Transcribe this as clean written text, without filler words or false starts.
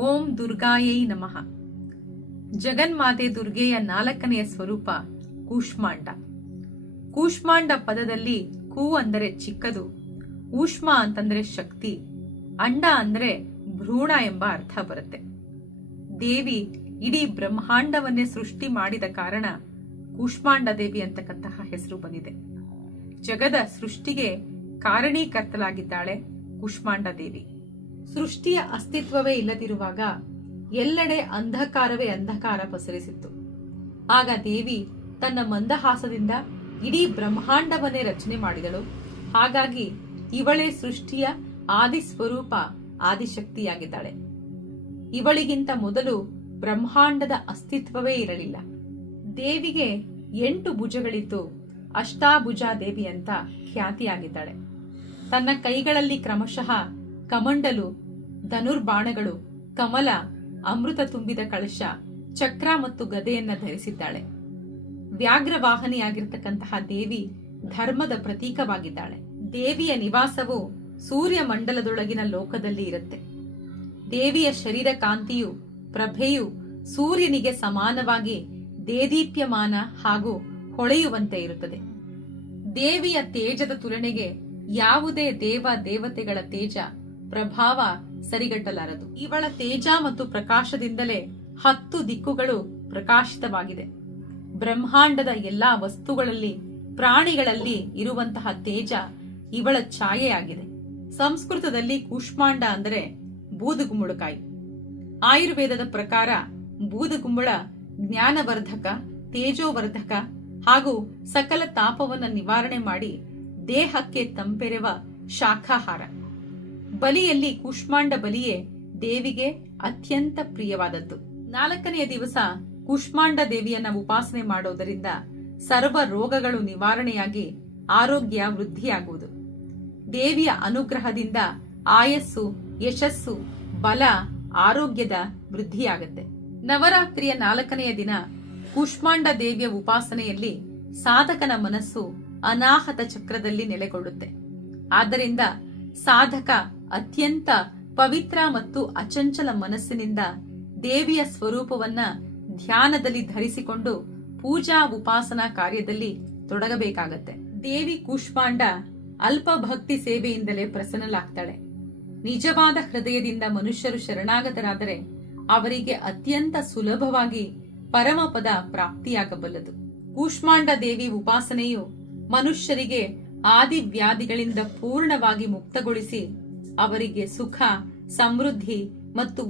ಓಂ ದುರ್ಗಾಯೈ ನಮಃ. ಜಗನ್ಮಾತೆ ದುರ್ಗೆಯ 4ನೆಯ ಸ್ವರೂಪ ಕೂಷ್ಮಾಂಡ. ಕೂಷ್ಮಾಂಡ ಪದದಲ್ಲಿ ಕು ಅಂದರೆ ಚಿಕ್ಕದು, ಊಷ್ಮ ಅಂತಂದ್ರೆ ಶಕ್ತಿ, ಅಂಡ ಅಂದ್ರೆ ಭ್ರೂಣ ಎಂಬ ಅರ್ಥ ಬರುತ್ತೆ. ದೇವಿ ಇಡೀ ಬ್ರಹ್ಮಾಂಡವನ್ನೇ ಸೃಷ್ಟಿ ಮಾಡಿದ ಕಾರಣ ಕೂಷ್ಮಾಂಡ ದೇವಿ ಅಂತಕ್ಕಂತಹ ಹೆಸರು ಬಂದಿದೆ. ಜಗದ ಸೃಷ್ಟಿಗೆ ಕಾರಣೀಕರ್ತಲಾಗಿದ್ದಾಳೆ ಕೂಷ್ಮಾಂಡ ದೇವಿ. ಸೃಷ್ಟಿಯ ಅಸ್ತಿತ್ವವೇ ಇಲ್ಲದಿರುವಾಗ ಎಲ್ಲೆಡೆ ಅಂಧಕಾರವೇ ಅಂಧಕಾರ ಪಸರಿಸಿತ್ತು. ಆಗ ದೇವಿ ತನ್ನ ಮಂದಹಾಸದಿಂದ ಇಡೀ ಬ್ರಹ್ಮಾಂಡವನ್ನೇ ರಚನೆ ಮಾಡಿದಳು. ಹಾಗಾಗಿ ಇವಳೇ ಸೃಷ್ಟಿಯ ಆದಿ ಸ್ವರೂಪ, ಆದಿಶಕ್ತಿಯಾಗಿದ್ದಾಳೆ. ಇವಳಿಗಿಂತ ಮೊದಲು ಬ್ರಹ್ಮಾಂಡದ ಅಸ್ತಿತ್ವವೇ ಇರಲಿಲ್ಲ. ದೇವಿಗೆ 8 ಭುಜಗಳಿದ್ದು ಅಷ್ಟಾಭುಜ ದೇವಿ ಅಂತ ಖ್ಯಾತಿಯಾಗಿದ್ದಾಳೆ. ತನ್ನ ಕೈಗಳಲ್ಲಿ ಕ್ರಮಶಃ ಕಮಂಡಲು, ಧನುರ್ಬಾಣಗಳು, ಕಮಲ, ಅಮೃತ ತುಂಬಿದ ಕಳಶ, ಚಕ್ರ ಮತ್ತು ಗದೆಯನ್ನ ಧರಿಸಿದ್ದಾಳೆ. ವ್ಯಾಘ್ರವಾಹನಿಯಾಗಿರ್ತಕ್ಕಂತಹ ದೇವಿ ಧರ್ಮದ ಪ್ರತೀಕವಾಗಿದ್ದಾಳೆ. ದೇವಿಯ ನಿವಾಸವು ಸೂರ್ಯ ಮಂಡಲದೊಳಗಿನ ಲೋಕದಲ್ಲಿ ಇರುತ್ತೆ. ದೇವಿಯ ಶರೀರ ಕಾಂತಿಯು, ಪ್ರಭೆಯು ಸೂರ್ಯನಿಗೆ ಸಮಾನವಾಗಿ ದೇದೀಪ್ಯಮಾನ ಹಾಗೂ ಹೊಳೆಯುವಂತೆ ಇರುತ್ತದೆ. ದೇವಿಯ ತೇಜದ ತುಲನೆಗೆ ಯಾವುದೇ ದೇವ ದೇವತೆಗಳ ತೇಜ, ಪ್ರಭಾವ ಸರಿಗಟ್ಟಲಾರದು. ಇವಳ ತೇಜ ಮತ್ತು ಪ್ರಕಾಶದಿಂದಲೇ 10 ದಿಕ್ಕುಗಳು ಪ್ರಕಾಶಿತವಾಗಿದೆ. ಬ್ರಹ್ಮಾಂಡದ ಎಲ್ಲಾ ವಸ್ತುಗಳಲ್ಲಿ, ಪ್ರಾಣಿಗಳಲ್ಲಿ ಇರುವಂತಹ ತೇಜ ಇವಳ ಛಾಯೆಯಾಗಿದೆ. ಸಂಸ್ಕೃತದಲ್ಲಿ ಕೂಷ್ಮಾಂಡ ಅಂದರೆ ಬೂದುಗುಂಬಳಕಾಯಿ. ಆಯುರ್ವೇದದ ಪ್ರಕಾರ ಬೂದುಗುಂಬಳ ಜ್ಞಾನವರ್ಧಕ, ತೇಜೋವರ್ಧಕ ಹಾಗೂ ಸಕಲ ತಾಪವನ್ನು ನಿವಾರಣೆ ಮಾಡಿ ದೇಹಕ್ಕೆ ತಂಪೆರೆವ ಶಾಖಾಹಾರ. ಬಲಿಯಲ್ಲಿ ಕೂಷ್ಮಾಂಡ ಬಲಿಯೇ ದೇವಿಗೆ ಅತ್ಯಂತ ಪ್ರಿಯವಾದದ್ದು. 4ನೆಯ ದಿವಸ ಕೂಷ್ಮಾಂಡ ದೇವಿಯನ್ನ ಉಪಾಸನೆ ಮಾಡೋದರಿಂದ ಸರ್ವ ರೋಗಗಳು ನಿವಾರಣೆಯಾಗಿ ಆರೋಗ್ಯ ವೃದ್ಧಿಯಾಗುವುದು. ದೇವಿಯ ಅನುಗ್ರಹದಿಂದ ಆಯಸ್ಸು, ಯಶಸ್ಸು, ಬಲ, ಆರೋಗ್ಯದ ವೃದ್ಧಿಯಾಗುತ್ತೆ. ನವರಾತ್ರಿಯ 4ನೆಯ ದಿನ ಕೂಷ್ಮಾಂಡ ದೇವಿಯ ಉಪಾಸನೆಯಲ್ಲಿ ಸಾಧಕನ ಮನಸ್ಸು ಅನಾಹತ ಚಕ್ರದಲ್ಲಿ ನೆಲೆಗೊಳ್ಳುತ್ತೆ. ಆದ್ದರಿಂದ ಸಾಧಕ ಅತ್ಯಂತ ಪವಿತ್ರ ಮತ್ತು ಅಚಂಚಲ ಮನಸ್ಸಿನಿಂದ ದೇವಿಯ ಸ್ವರೂಪವನ್ನ ಧ್ಯಾನದಲ್ಲಿ ಧರಿಸಿಕೊಂಡು ಪೂಜಾ ಉಪಾಸನಾ ಕಾರ್ಯದಲ್ಲಿ ತೊಡಗಬೇಕಾಗತ್ತೆ. ದೇವಿ ಕೂಷ್ಮಾಂಡ ಅಲ್ಪ ಭಕ್ತಿ ಸೇವೆಯಿಂದಲೇ ಪ್ರಸನ್ನಲಾಗ್ತಾಳೆ. ನಿಜವಾದ ಹೃದಯದಿಂದ ಮನುಷ್ಯರು ಶರಣಾಗತರಾದರೆ ಅವರಿಗೆ ಅತ್ಯಂತ ಸುಲಭವಾಗಿ ಪರಮಪದ ಪ್ರಾಪ್ತಿಯಾಗಬಲ್ಲದು. ಕೂಷ್ಮಾಂಡ ದೇವಿ ಉಪಾಸನೆಯು ಮನುಷ್ಯರಿಗೆ ಆದಿವ್ಯಾಧಿಗಳಿಂದ ಪೂರ್ಣವಾಗಿ ಮುಕ್ತಗೊಳಿಸಿ ಅವರಿಗೆ ಸುಖ, ಸಮೃದ್ಧಿ ಮತ್ತು